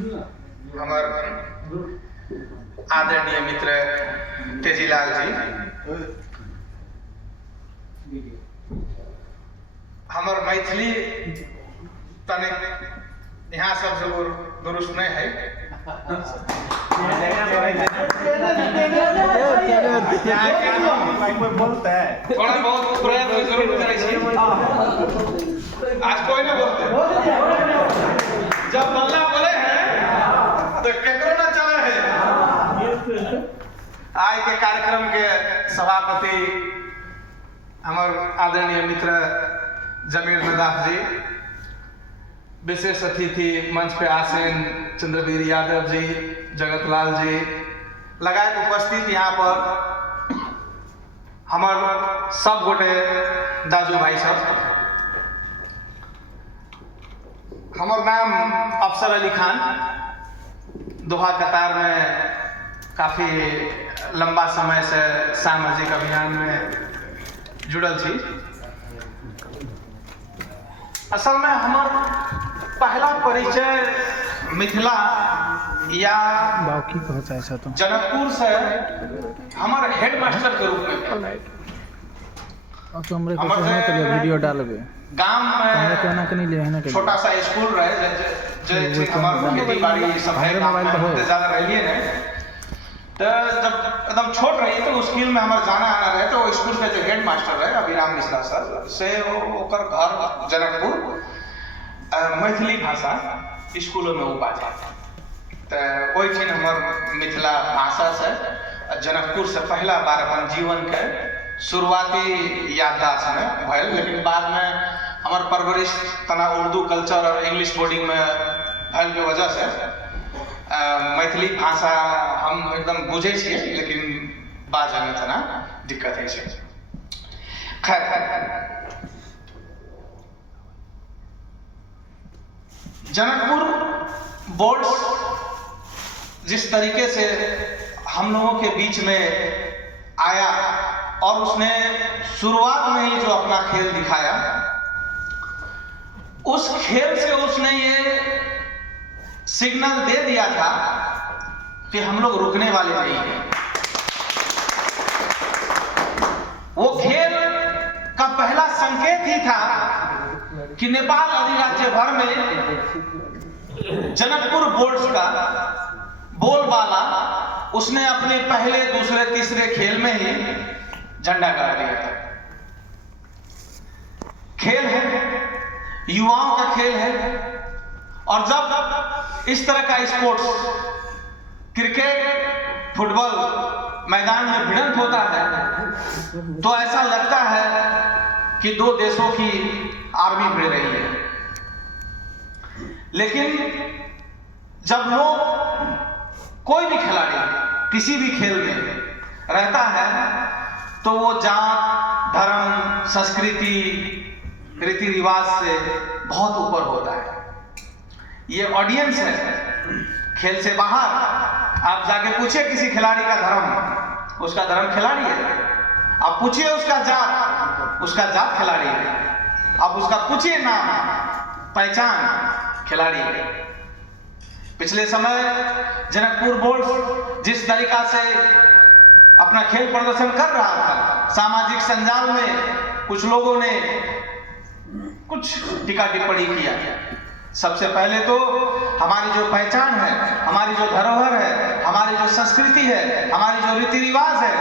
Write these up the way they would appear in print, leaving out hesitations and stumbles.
हमार आदरणीय मित्र तेजीलाल जी, हमार मैथिली तनिक यहाँ सब जरूर दुरुस्त नहीं है। थोड़ा बहुत प्रयत्न जरूर करे छी। आज कोई नहीं बोलते, जब बल्ला बोले हैं तो केकरो ना चले है। आज के कार्यक्रम के सभापति हमार आदरणीय मित्र जमीर नदाफ जी, विशेष अतिथि मंच पे आसीन चंद्रवीर यादव जी, जगतलाल जी, लगाए उपस्थित यहाँ पर हमार सब गोटे दाजू भाई सब। हमार नाम अफसर अली खान, दोहा कतार में काफी लंबा समय से सामाजिक अभियान में जुड़ल थी। असल में हमार पहला परिचय मिथिला या जनकपुर से हमारे हेडमास्टर के रूप में वीडियो डालबे। गांव में छोटा सा स्कूल रहे जे हमारे खेती बाड़ी सब है, ज्यादा रहिए नहीं। तो जब एकदम छोट रही तो स्कूल में हमारे जाना आना रहे, तो स्कूल के जो हेड मास्टर रहे अभिराम मिश्रा सर से ओकर घर जनकपुर, मैथिली भाषा स्कूलों में बाजे। तो वही हमार मिथिला भाषा से जनकपुर से पहला बार अपन जीवन के शुरुआती याददाश्त में भयल। लेकिन बाद में हमार परवरिश तना उर्दू कल्चर और इंग्लिश बोर्डिंग में भयल के वजह से मैथिली भाषा हम एकदम बुझे छे, लेकिन बाजे में तना दिक्कत है। खैर, जनकपुर बोर्ड्स जिस तरीके से हम लोगों के बीच में आया और उसने शुरुआत में ही जो अपना खेल दिखाया, उस खेल से उसने ये सिग्नल दे दिया था कि हम लोग रुकने वाले नहीं हैं। वो खेल का पहला संकेत ही था कि नेपाल अधिराज्य भर में जनकपुर बोर्ड्स का बोलबाला उसने अपने पहले दूसरे तीसरे खेल में ही झंडा गाड़ दिया था। खेल है, युवाओं का खेल है, और जब इस तरह का स्पोर्ट्स क्रिकेट फुटबॉल मैदान में भिड़ंत होता है तो ऐसा लगता है कि दो देशों की आर्मी भिड़ रही है। लेकिन जब लोग कोई भी खिलाड़ी किसी भी खेल में रहता है तो वो जात, धर्म, संस्कृति, रीति रिवाज से बहुत ऊपर होता है। ये ऑडियंस है। खेल से बाहर आप जाके पूछिए किसी खिलाड़ी का धर्म, उसका धर्म खिलाड़ी है। आप पूछिए उसका जात खिलाड़ी है। आप उसका पूछिए नाम, पहचान, खिलाड़ी है। पिछले समय जनकपुर बोर्ड जिस तरीका से अपना खेल प्रदर्शन कर रहा था, सामाजिक संजाल में कुछ लोगों ने कुछ टीका टिप्पणी किया। सबसे पहले तो हमारी जो पहचान है, हमारी जो धरोहर है, हमारी जो संस्कृति है, हमारी जो रीति रिवाज है,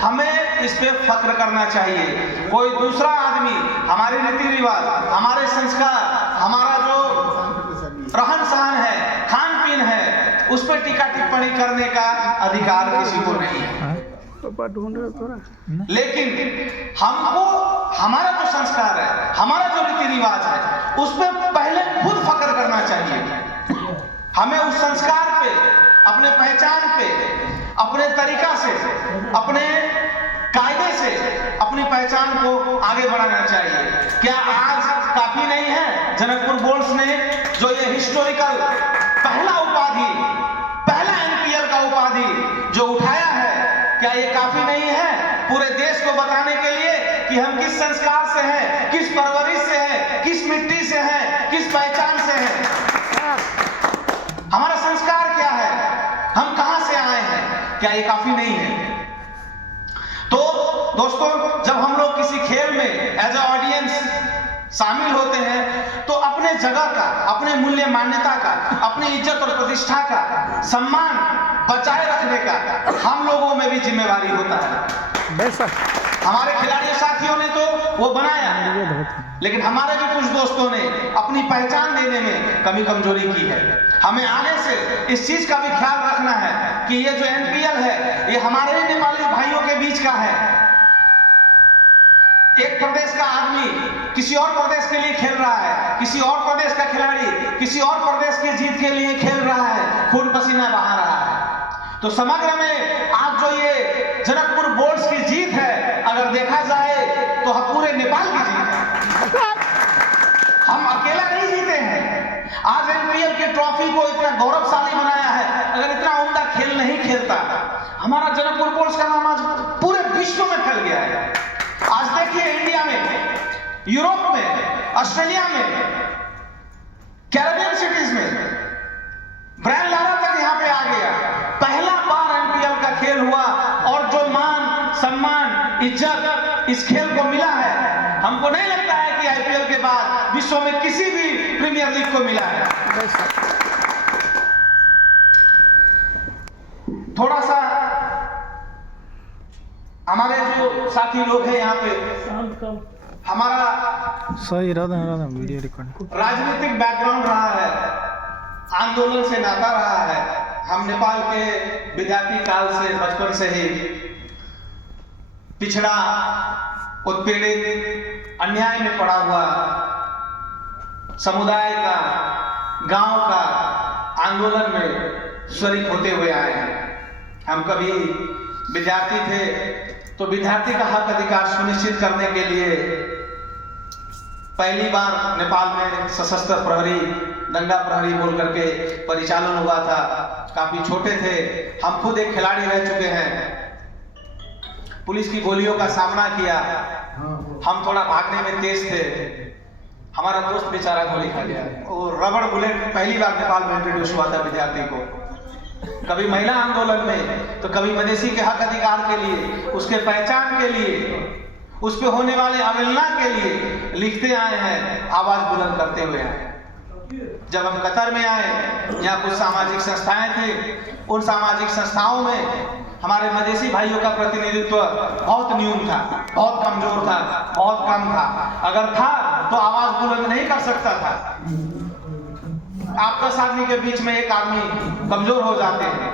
हमें इस पे फख्र करना चाहिए। कोई दूसरा आदमी हमारे रीति रिवाज, हमारे संस्कार, हमारा जो रहन सहन है, खान पीन है, उस पर टीका टिप्पणी करने का अधिकार किसी को नहीं है। लेकिन हमको हमारा जो संस्कार है, हमारा जो रीति रिवाज है, उस पर पहले खुद फख्र करना चाहिए। हमें उस संस्कार पे, अपने पहचान पे, अपने तरीका से, अपने कायदे से अपनी पहचान को आगे बढ़ाना चाहिए। क्या आज काफी नहीं है जनकपुर बोर्ड्स ने जो ये हिस्टोरिकल पहला उपाधि, पहला एनपीएल का उपाधि जो उठाया है, क्या ये काफी नहीं है पूरे देश को बताने के लिए कि हम किस संस्कार से हैं, किस परवरिश से हैं, किस मिट्टी से हैं, किस पहचान से हैं? हमारा क्या ये काफी नहीं है? तो दोस्तों, जब हम लोग किसी खेल में एज ए ऑडियंस शामिल होते हैं तो अपने जगह का, अपने मूल्य मान्यता का, अपनी इज्जत और प्रतिष्ठा का, सम्मान बचाए रखने का हम लोगों में भी जिम्मेवारी होता है। बेशक हमारे खिलाड़ी साथियों ने तो वो बनाया, लेकिन हमारे भी कुछ दोस्तों ने अपनी पहचान देने में कमी कमजोरी की है। हमें आगे से इस चीज का भी ख्याल रखना है कि ये जो एनपीएल है ये हमारे ही नेपाली भाइयों के बीच का है। एक प्रदेश का आदमी किसी और प्रदेश के लिए खेल रहा है, किसी और प्रदेश का खिलाड़ी किसी और प्रदेश की जीत के लिए खेल रहा है, खून पसीना बहा रहा है। तो समग्र में आज जो ये जनकपुर बोर्ड्स की जीत है, अगर देखा जाए तो पूरे नेपाल की जीत है। हम अकेला नहीं जीते हैं। आज एनपीएल की ट्रॉफी को इतना गौरवशाली बनाया है। अगर इतना उम्दा खेल नहीं खेलता, हमारा जनकपुर बोर्ड्स का नाम आज पूरे विश्व में फैल गया है। आज देखिए इंडिया में, यूरोप में, ऑस्ट्रेलिया में, कैरेबियन सिटीज में ब्रायन लारा तक यहाँ पे आ गया। पहला बार एनपीएल का खेल हुआ और जो मान, सम्मान, इज्जत इस खेल को मिला है, हमको नहीं लगता है कि आईपीएल के बाद विश्व में किसी भी प्रीमियर लीग को मिला है। थोड़ा सा हमारे जो साथी लोग हैं यहाँ पे, हमारा सही वीडियो रिकॉर्ड राजनीतिक बैकग्राउंड रहा है, आंदोलन से नाता रहा है। हम नेपाल के विद्यार्थी काल से, बचपन से ही पिछड़ा, उत्पीड़ित, अन्याय में पड़ा हुआ समुदाय का, गांव का आंदोलन में शरीक होते हुए आए हैं। हम कभी विद्यार्थी थे तो विद्यार्थी का हक अधिकार सुनिश्चित करने के लिए पहली बार नेपाल में सशस्त्र प्रहरी, दंगा प्रहरी बोल करके परिचालन हुआ था। काफी छोटे थे, हम खुद एक खिलाड़ी रह चुके हैं। पुलिस की गोलियों का सामना किया, हम थोड़ा भागने में तेज थे, हमारा दोस्त बेचारा गोली खा गया। और रबड़ बुलेट पहली बार नेपाल में इंट्रोड्यूस हुआ था विद्यार्थी को। कभी महिला आंदोलन में तो कभी मधेसी के हक अधिकार के लिए, उसके पहचान के लिए, उस पे होने वाले अवहेलना के लिए लिखते आए हैं, आवाज बुलंद करते हुए आए। जब हम कतर में आए, यहाँ कुछ सामाजिक संस्थाएं थी, उन सामाजिक संस्थाओं में हमारे मधेसी भाइयों का प्रतिनिधित्व बहुत न्यून था, बहुत कमजोर था, बहुत कम था। अगर था तो आवाज बुलंद नहीं कर सकता था। आप 10 आदमी के बीच में एक आदमी कमजोर हो जाते हैं।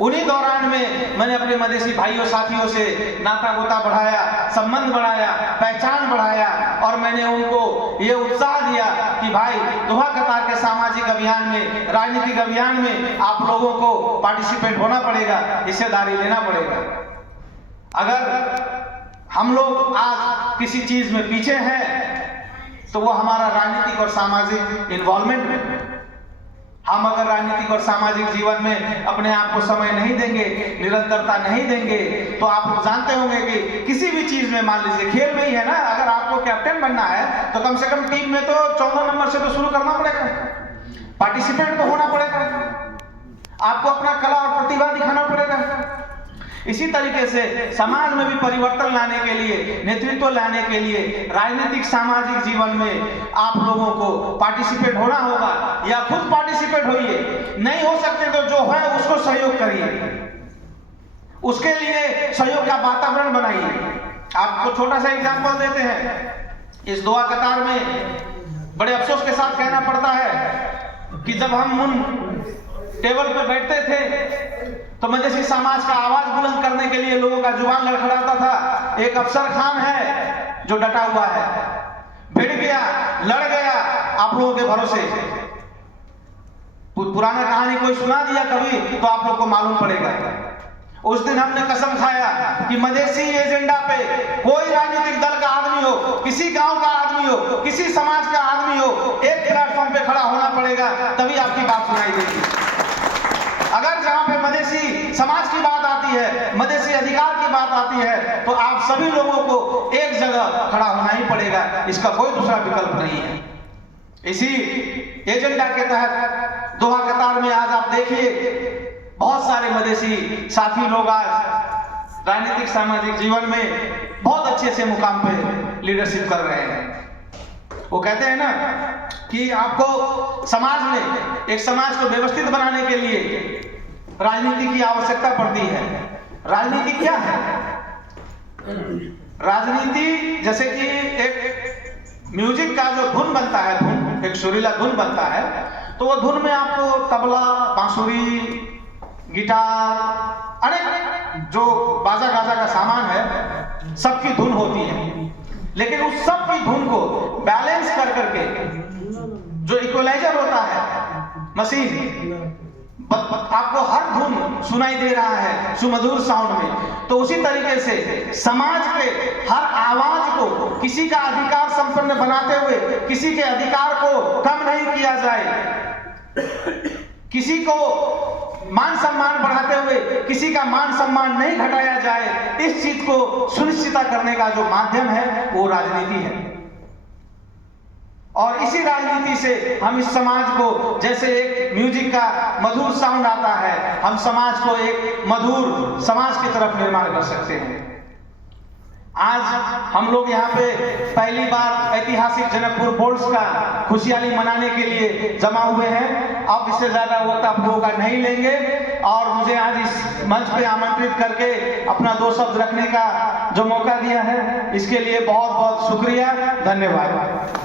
उन्हीं दौरान में मैंने अपने मधेसी भाइयों साथियों से नाता गोता बढ़ाया, संबंध बढ़ाया, पहचान बढ़ाया, और मैंने उनको ये उत्साह दिया कि भाई दोहा कतार के सामाजिक अभियान में, राजनीतिक अभियान में आप लोगों को पार्टिसिपेट होना पड़ेगा, हिस्सेदारी लेना पड़ेगा। अगर हम लोग आज किसी चीज में पीछे हैं तो वो हमारा राजनीतिक और सामाजिक इन्वॉल्वमेंट में। हम अगर राजनीतिक और सामाजिक जीवन में अपने आप को समय नहीं देंगे, निरंतरता नहीं देंगे, तो आप लोग जानते होंगे कि किसी भी चीज में, मान लीजिए खेल में ही है ना, अगर आपको कैप्टन बनना है तो कम से कम टीम में तो 14 नंबर से तो शुरू करना पड़ेगा, पार्टिसिपेट तो होना पड़ेगा, आपको अपना कला और प्रतिभा दिखाना पड़ेगा। इसी तरीके से समाज में भी परिवर्तन लाने के लिए, नेतृत्व लाने के लिए राजनीतिक सामाजिक जीवन में आप लोगों को पार्टिसिपेट होना होगा, या खुद पार्टिसिपेट होइए। नहीं हो सकते तो जो है उसको सहयोग करिए, उसके लिए सहयोग का वातावरण बनाइए। आपको छोटा सा एग्जांपल देते हैं। इस दोहा कतार में बड़े अफसोस के साथ कहना पड़ता है कि जब हम उन टेबल पर बैठते थे तो मधेसी समाज का आवाज बुलंद करने के लिए लोगों का जुबान लड़खड़ाता था। एक अफसर खान है जो डटा हुआ है, भिड़ गया, लड़ गया आप लोगों के भरोसे। पुराना कहानी कोई सुना दिया कभी तो आप लोग को मालूम पड़ेगा। उस दिन हमने कसम खाया कि मधेसी एजेंडा पे कोई राजनीतिक दल का आदमी हो, किसी गांव का आदमी हो, किसी समाज का आदमी हो, एक प्लेटफॉर्म पे खड़ा होना पड़ेगा, तभी आपकी बात सुनाई देगी। अगर जहां पे मधेसी समाज की बात आती है, मधेसी अधिकार की बात आती है, तो आप सभी लोगों को एक जगह खड़ा होना ही पड़ेगा, इसका कोई दूसरा विकल्प नहीं है। इसी एजेंडा के तहत दोहा कतार में आज आप देखिए बहुत सारे मदेशी साथी लोग आज राजनीतिक सामाजिक जीवन में बहुत अच्छे से मुकाम पे लीडरशिप कर रहे हैं। वो कहते हैं ना कि आपको समाज में एक समाज को व्यवस्थित बनाने के लिए राजनीति की आवश्यकता पड़ती है। राजनीति क्या है? राजनीति जैसे कि एक म्यूजिक का जो धुन बनता है, धुन एक सुरीला धुन बनता है, तो वो धुन में आपको तबला, बांसुरी, गिटार, अनेक जो बाजा गाजा का सामान है सबकी धुन होती है। लेकिन उस सब की धुन को बैलेंस कर करके जो इक्वलाइजर होता है मशीन, आपको हर धुन सुनाई दे रहा है सुमधुर साउंड में, तो उसी तरीके से समाज के हर आवाज को किसी का अधिकार संपन्न बनाते हुए किसी के अधिकार को कम नहीं किया जाए, किसी को मान सम्मान बढ़ाते हुए किसी का मान सम्मान नहीं घटाया जाए, इस चीज को सुनिश्चित करने का जो माध्यम है वो राजनीति है। और इसी राजनीति से हम इस समाज को, जैसे एक म्यूजिक का मधुर साउंड आता है, हम समाज को एक मधुर समाज की तरफ निर्माण कर सकते हैं। आज हम लोग यहाँ पे पहली बार ऐतिहासिक जनकपुर बोर्ड्स का खुशहाली मनाने के लिए जमा हुए हैं। अब इससे ज्यादा वक्त आप लोगों का नहीं लेंगे और मुझे आज इस मंच पे आमंत्रित करके अपना 2 शब्द रखने का जो मौका दिया है, इसके लिए बहुत बहुत शुक्रिया, धन्यवाद।